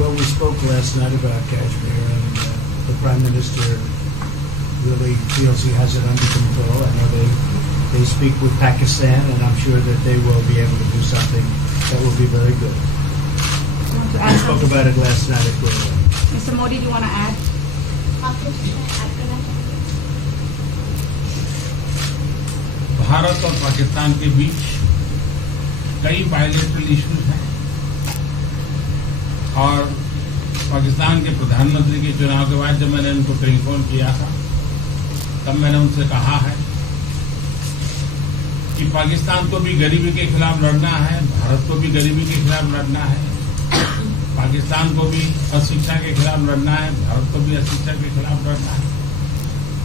Well, we spoke last night about Kashmir, and the Prime Minister really feels he has it under control. I know they speak with Pakistan, and I'm sure that they will be able to do something that will be very good. We spoke about it last night at Guerrero. Mr. Modi, do you want to add? Bharat और पाकिस्तान के बीच कई bilateral issues हैं और पाकिस्तान के प्रधानमंत्री के चुनाव के बाद जब मैंने उनको टेलीफोन किया था तब मैंने उनसे कहा है कि पाकिस्तान को भी गरीबी के खिलाफ लड़ना है, भारत को भी गरीबी के खिलाफ लड़ना है, पाकिस्तान को भी अशिक्षा के खिलाफ लड़ना है, भारत को भी अशिक्षा के खिलाफ लड़ना है,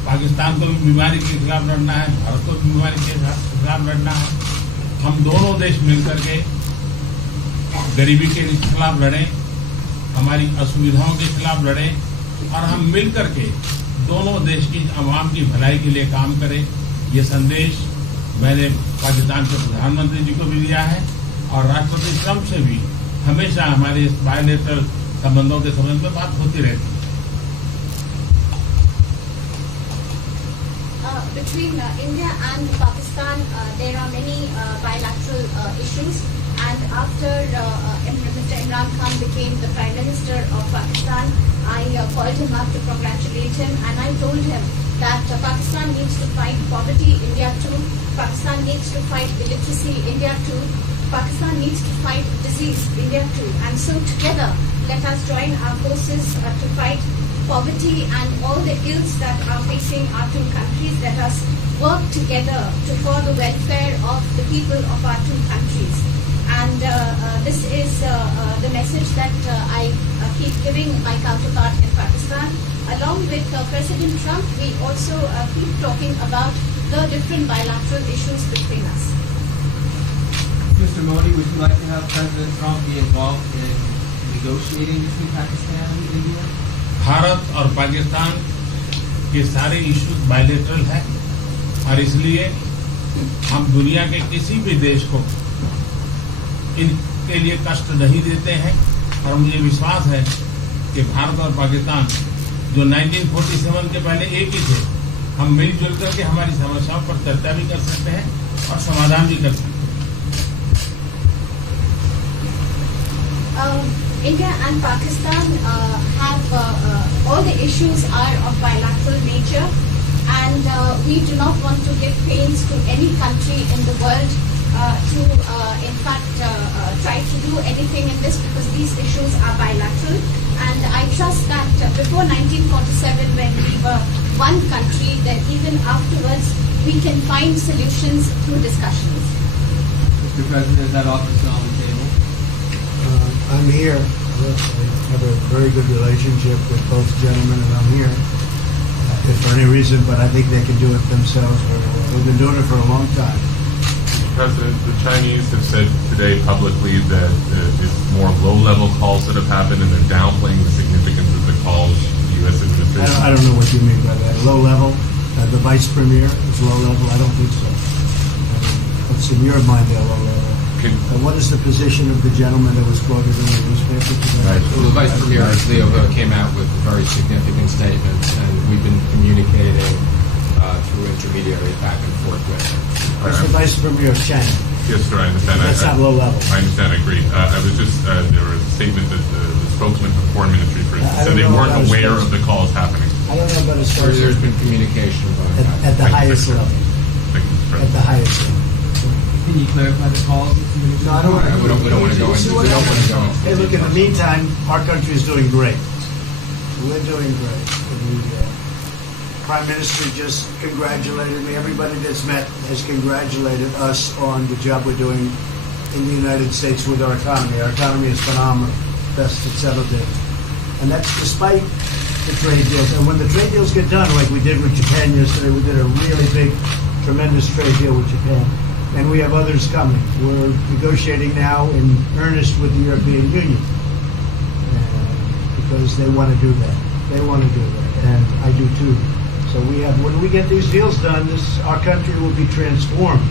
पाकिस्तान को भी बीमारी के खिलाफ लड़ना है, भारत को भी बीमारी के खिलाफ लड़ना है। हम दोनों देश मिलकर के गरीबी के खिलाफ लड़ें, हमारी असुविधाओं के खिलाफ लड़ें और हम मिलकर के दोनों देश की आवाम की भलाई के लिए काम करें। ये संदेश मैंने पाकिस्तान के प्रधानमंत्री जी को भी दिया है और राष्ट्रपति ट्रंप से भी हमेशा हमारे इस बायलैटरल संबंधों के संबंध में बात होती रहती है। Between India and Pakistan, there are many bilateral issues. And after Mr. Imran Khan became the Prime Minister of Pakistan, I called him up to congratulate him, and I told him that Pakistan needs to fight poverty, India too. Pakistan needs to fight illiteracy, India too. Pakistan needs to fight disease, India too. And so together, let us join our forces to fight poverty and all the ills that are facing our two countries. Let us work together for the welfare of the people of our two countries. And this is the message that I keep giving my counterpart in Pakistan. Along with President Trump, we also keep talking about the different bilateral issues between us. Mr. Modi, would you like to have President Trump be involved in negotiating between Pakistan and India? Bharat और पाकिस्तान के सारे issues bilateral हैं और इसलिए हम दुनिया के किसी भी देश को इनके लिए कष्ट नहीं देते हैं और मुझे विश्वास है कि भारत और पाकिस्तान जो 1947 के पहले एक ही थे, हम मिलजुल करके हमारी समस्याओं पर चर्चा भी कर सकते हैं और समाधान भी कर सकते हैं। India and Pakistan have all the issues are of bilateral nature, and we do not want to give pains to any country in the world to in fact try to do anything in this, because these issues are bilateral. And I trust that before 1947, when we were one country, that even afterwards we can find solutions through discussions. Mr. President, is that offer still on the table? I'm here. I have a very good relationship with both gentlemen, and I'm here if for any reason, but I think they can do it themselves very well. They've been doing it for a long time. Mr. President, the Chinese have said today publicly that it's more low-level calls that have happened, and they're downplaying the significance of the calls the U.S. administration. I don't know what you mean by that. Low level? The vice premier is low level? I don't think so. What's in your mind, they're low level? What is the position of the gentleman that was quoted in the newspaper today? Right. Well, the Vice Premier, Leo, came out with very significant statements, and we've been communicating through intermediaries back and forth with him. That's the Vice Premier of China. Yes, sir, I understand. That's not low level. I understand, I agree. I was just, there was a statement that the spokesman for the Foreign Ministry, for instance, said they weren't aware of the calls happening. I don't know about his There's been communication at the highest level. Thank you, Mr. At the highest level. Can you clarify the calls? No, I don't want to. We don't want to go into. We don't want to go into. Hey, look. In the meantime, our country is doing great. We're doing great. The Prime Minister just congratulated me. Everybody that's met has congratulated us on the job we're doing in the United States with our economy. Our economy is phenomenal, best it's ever been, and that's despite the trade deals. And when the trade deals get done, like we did with Japan yesterday, we did a really big, tremendous trade deal with Japan. And we have others coming. We're negotiating now in earnest with the European Union because they want to do that. They want to do that, and I do too. So we have. When we get these deals done, our country will be transformed.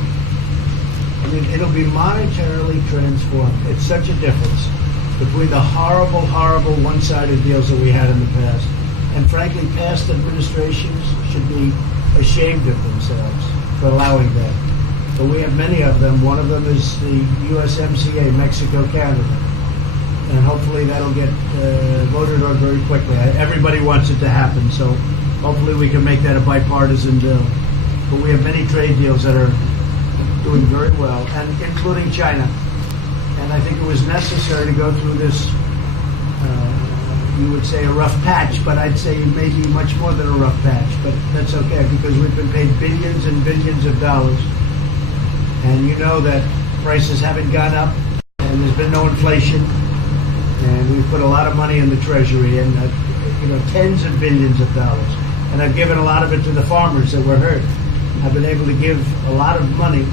I mean, it'll be monetarily transformed. It's such a difference. between the horrible, horrible one-sided deals that we had in the past. And frankly, past administrations should be ashamed of themselves for allowing that. But we have many of them. One of them is the USMCA, Mexico-Canada. And hopefully that'll get voted on very quickly. Everybody wants it to happen, so hopefully we can make that a bipartisan bill. But we have many trade deals that are doing very well, and including China. And I think it was necessary to go through this, you would say a rough patch, but I'd say maybe much more than a rough patch. But that's okay, because we've been paid billions and billions of dollars. And you know that prices haven't gone up, and there's been no inflation. And we've put a lot of money in the Treasury, and tens of billions of dollars. And I've given a lot of it to the farmers that were hurt. I've been able to give a lot of money,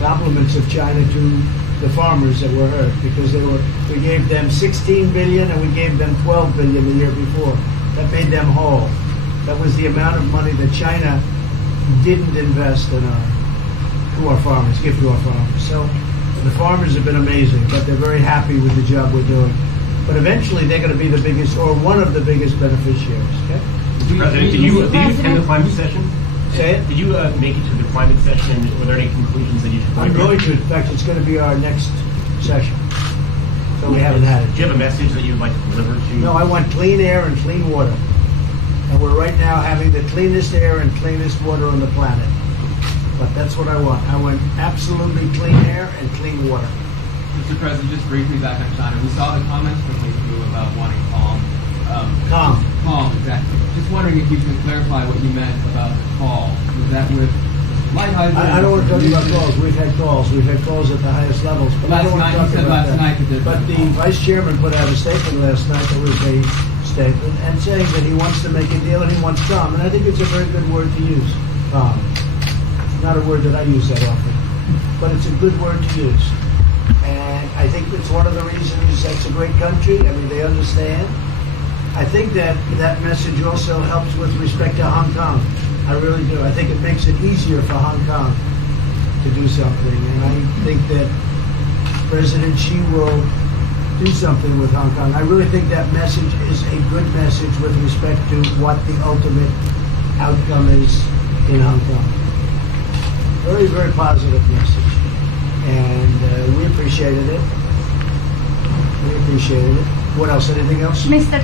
compliments of China, to the farmers that were hurt, because we gave them 16 billion and we gave them 12 billion the year before. That made them whole. That was the amount of money that China didn't invest in give to our farmers. So the farmers have been amazing, but they're very happy with the job we're doing. But eventually they're going to be the biggest, or one of the biggest beneficiaries. Okay? Mr. President, did you attend the climate session? Say it? Did you make it to the climate session? Were there any conclusions that you took? I'm going to. In fact, it's going to be our next session. So we haven't had it. Do you have a message that you'd like to deliver to? No, I want clean air and clean water. And we're right now having the cleanest air and cleanest water on the planet. But that's what I want. I want absolutely clean air and clean water. Mr. President, just briefly back on China. We saw the comments from you about wanting calm. Calm, exactly. Just wondering if you could clarify what you meant about the call. Was that with light hydrant? I don't want to talk about calls. We've had calls. We've had calls at the highest levels. But I don't want to talk about that. But the Vice Chairman put out a statement last night that was a statement and saying that he wants to make a deal and he wants calm. And I think it's a very good word to use, calm. Not a word that I use that often, but it's a good word to use. And I think it's one of the reasons that's a great country. I mean, they understand. I think that message also helps with respect to Hong Kong. I really do. I think it makes it easier for Hong Kong to do something. And I think that President Xi will do something with Hong Kong. I really think that message is a good message with respect to what the ultimate outcome is in Hong Kong. Very, very positive message. And we appreciated it. We appreciated it. What else? Anything else? Mr.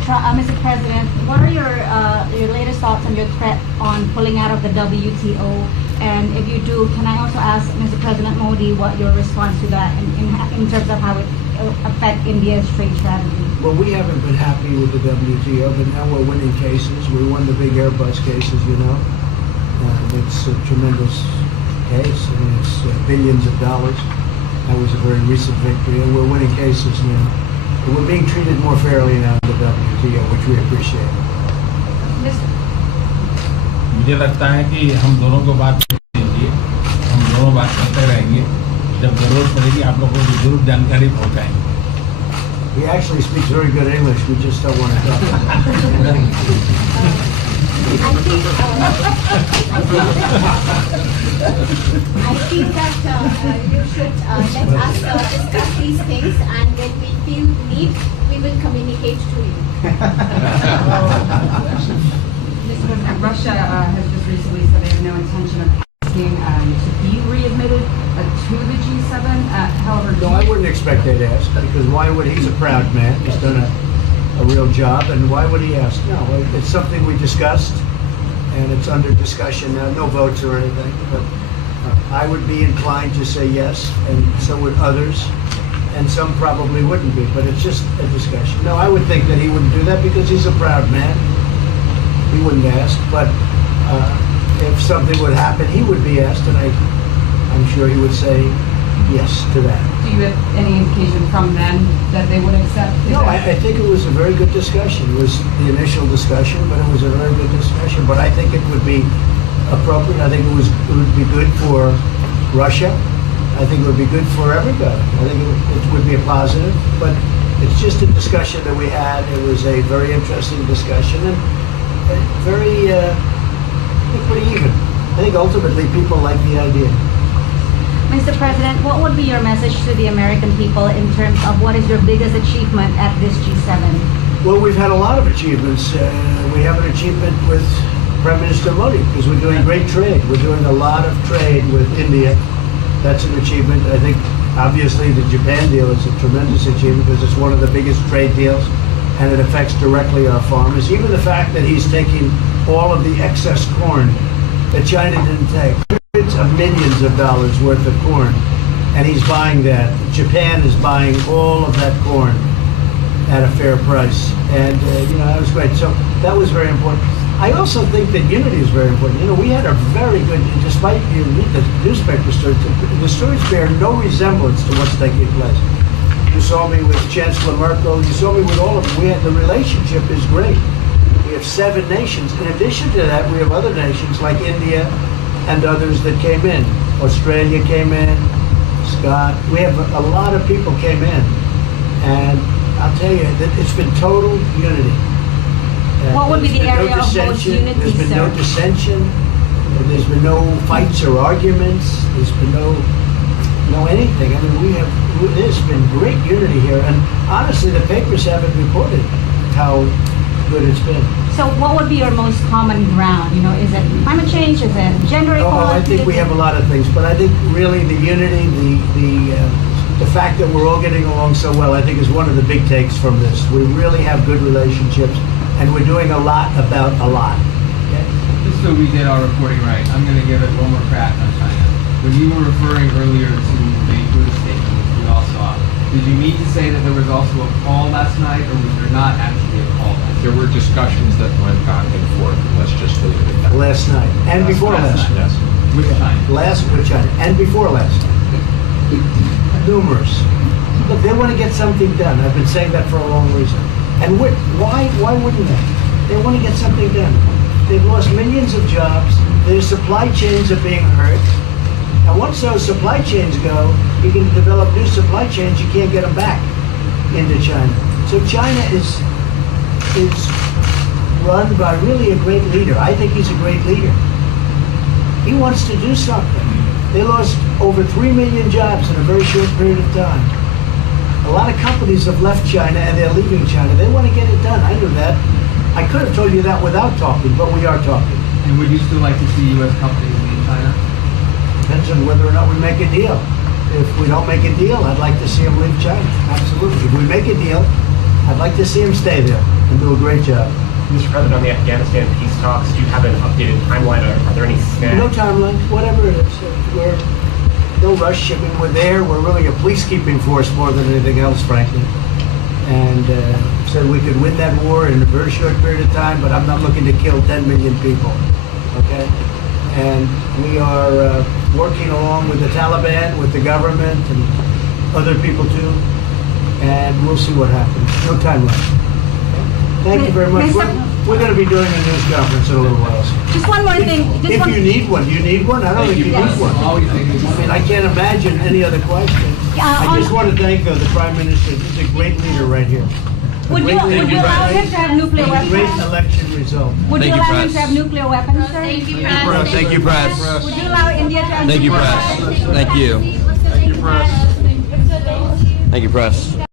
President, what are your latest thoughts on your threat on pulling out of the WTO? And if you do, can I also ask Mr. President Modi what your response to that in terms of how it affect India's trade strategy? Well, we haven't been happy with the WTO, but now we're winning cases. We won the big Airbus cases, you know. It's a tremendous case. I mean, it's billions of dollars. That was a very recent victory, and we're winning cases now. We're being treated more fairly now in the WTO, which we appreciate. मुझे लगता है कि हम दोनों को बात कीजिए, हम दोनों बात करते रहेंगे. जब जरूरत पड़ेगी आप लोगों को जरूर जानकारी पहुंचाएंगे. He actually speaks very good English. We just don't want to talk about it. I think that you should let us discuss these things, and when we feel need, we will communicate to you. Mr. President, Russia has just recently said they have no intention of asking to be readmitted to the G7. However, No, I wouldn't expect they'd ask, because why would he's a proud man. He's done a real job, and why would he ask? No, it's something we discussed, and it's under discussion now. No votes or anything, but I would be inclined to say yes, and so would others, and some probably wouldn't be, but it's just a discussion. No, I would think that he wouldn't do that because he's a proud man. He wouldn't ask, but if something would happen, he would be asked, and I'm sure he would say yes to that. do you have any indication from them that they would accept? No, I think it was a very good discussion. It was the initial discussion, but it was a very good discussion. But I think it would be appropriate. I think it would be good for Russia. I think it would be good for everybody. I think it would be a positive. But it's just a discussion that we had. It was a very interesting discussion and pretty even. I think ultimately people like the idea. Mr. President, what would be your message to the American people in terms of what is your biggest achievement at this G7? Well, we've had a lot of achievements. We have an achievement with Prime Minister Modi because we're doing great trade. We're doing a lot of trade with India. That's an achievement. I think, obviously, the Japan deal is a tremendous achievement because it's one of the biggest trade deals and it affects directly our farmers. Even the fact that he's taking all of the excess corn that China didn't take, hundreds of millions of dollars worth of corn, and he's buying that. Japan is buying all of that corn at a fair price. And, that was great. So that was very important. I also think that unity is very important. We had a very good, despite you read the newspaper stories, the stories bear no resemblance to what's taking place. You saw me with Chancellor Merkel. You saw me with all of them. The relationship is great. We have 7 nations. In addition to that, we have other nations like India and others that came in. Australia came in, Scott. We have a lot of people came in. And I'll tell you that it's been total unity. What would be the area of most unity, There's been no dissension. There's been no fights or arguments. There's been no anything. I mean, there's been great unity here. And honestly, the papers haven't reported how good it's been. So what would be your most common ground? Is it climate change? Is it gender equality? I think we have a lot of things. But I think really the unity, the fact that we're all getting along so well, I think is one of the big takes from this. We really have good relationships. And we're doing a lot about a lot. Okay? Just so we get our reporting right, I'm going to give it one more crack on China. When you were referring earlier to the Buddha statement, which we all saw, did you mean to say that there was also a call last night, or was there not actually a call last night? There were discussions that went back and forth, and let's just leave it at that. Last night. And before last night. Yes. With China? With China. And before last night. Numerous. Look, they want to get something done. I've been saying that for a long reason. And why wouldn't they? They want to get something done. They've lost millions of jobs. Their supply chains are being hurt. And once those supply chains go, you can develop new supply chains. You can't get them back into China. So China is run by really a great leader. I think he's a great leader. He wants to do something. They lost over 3 million jobs in a very short period of time. A lot of companies have left China and they're leaving China. They want to get it done. I knew that. I could have told you that without talking, but we are talking. And would you still like to see U.S. companies leave China? Depends on whether or not we make a deal. If we don't make a deal, I'd like to see them leave China. Absolutely. If we make a deal, I'd like to see them stay there and do a great job. Mr. President, on the Afghanistan peace talks, do you have an updated timeline? Are there any snags? No timeline, whatever it is. We're no rush. I mean, we're there. We're really a peacekeeping force more than anything else, frankly. And said we could win that war in a very short period of time, but I'm not looking to kill 10 million people. Okay? And we are working along with the Taliban, with the government, and other people too. And we'll see what happens. No timeline. Thank you very much. We're going to be doing a news conference in a little while. Just one more thing. If you need one, you need one? I don't think you need one. I mean, I can't imagine any other question. I just want to thank the Prime Minister. He's a great leader right here. Would you allow him to have nuclear weapons? Great election result. Would you allow him to have nuclear weapons, sir? Thank you, press. Thank you, press. Would you allow India to have Thank you, nuclear press. weapons? Thank you. Thank you, press. Thank you, press.